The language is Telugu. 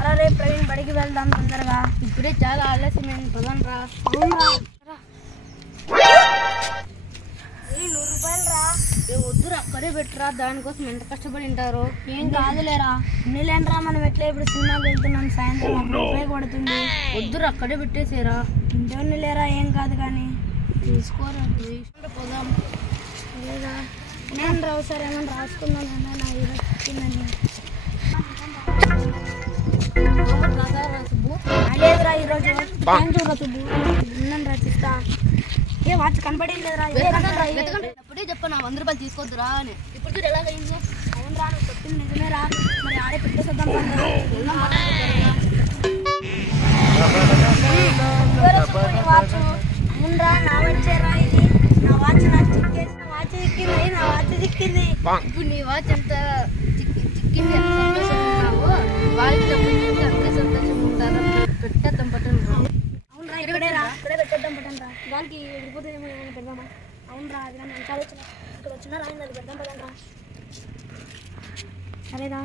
అలా రేపు ప్రవీణ్ బడికి వెళ్దాం తొందరగా. ఇప్పుడే చాలా ఆలస్యమైంది, పదం రా. 100 రూపాయలు రా. వద్దురా, అక్కడే పెట్టరా, దానికోసం ఎంత కష్టపడి ఉంటారు. ఏం కాదులేరా, నీళ్ళేంట్రా, మనం ఎట్లా ఇప్పుడు సినిమాకి వెళ్తున్నాం, సాయంత్రం ఉపయోగపడుతుంది. వద్దురా, అక్కడే పెట్టేసేరా. ఇంకేమన్నా లేరా, ఏం కాదు కానీ తీసుకోరా, పోదాం. లేదా నేను రావు సార్ ఏమన్నా రాసుకున్నాను నా ఈరోజు సుబ్బు లేదురా, ఈరోజు చూడరా సుబ్బు, ఉన్నాను రాసిస్తా. ఏ వాచ్ కనపడేది లేదురా. అప్పుడే చెప్పా, నా 100 రూపాయలు తీసుకోవద్దురా అని. ఇప్పుడు చూడు ఎలాగైందో. అవునరా, నువ్వు చెప్పింది నిజమేరా, మరి ఆడే పెట్టేసేద్దాం. వాచ్ అవునరా, నా వచ్చేరా, ఇది నా వాచ్, నాకు చిక్కేసి నా వాచ్ చిక్కింది, నా వాచ్ చిక్కింది. ఇప్పుడు నీ వాచ్ ఎంత చిక్కింది, ఎంత సంతోషంగా ఉన్నావు. వాళ్ళకి డబ్బులు చూసి అంతే సంతోషంగా ఉంటారు. పెట్టేద్దాం పట్టండి. అవునరా, ఇక్కడే రా, ఇక్కడే పెట్టేద్దాం పట్టండి రా. దానికి ఎడిపోతే ఏమైనా పెడదామా. అవునరా, అది మంచి ఆలోచన. ఇక్కడ వచ్చినా రాయింది, అది పెడదాం పదండి రా. సరేరా.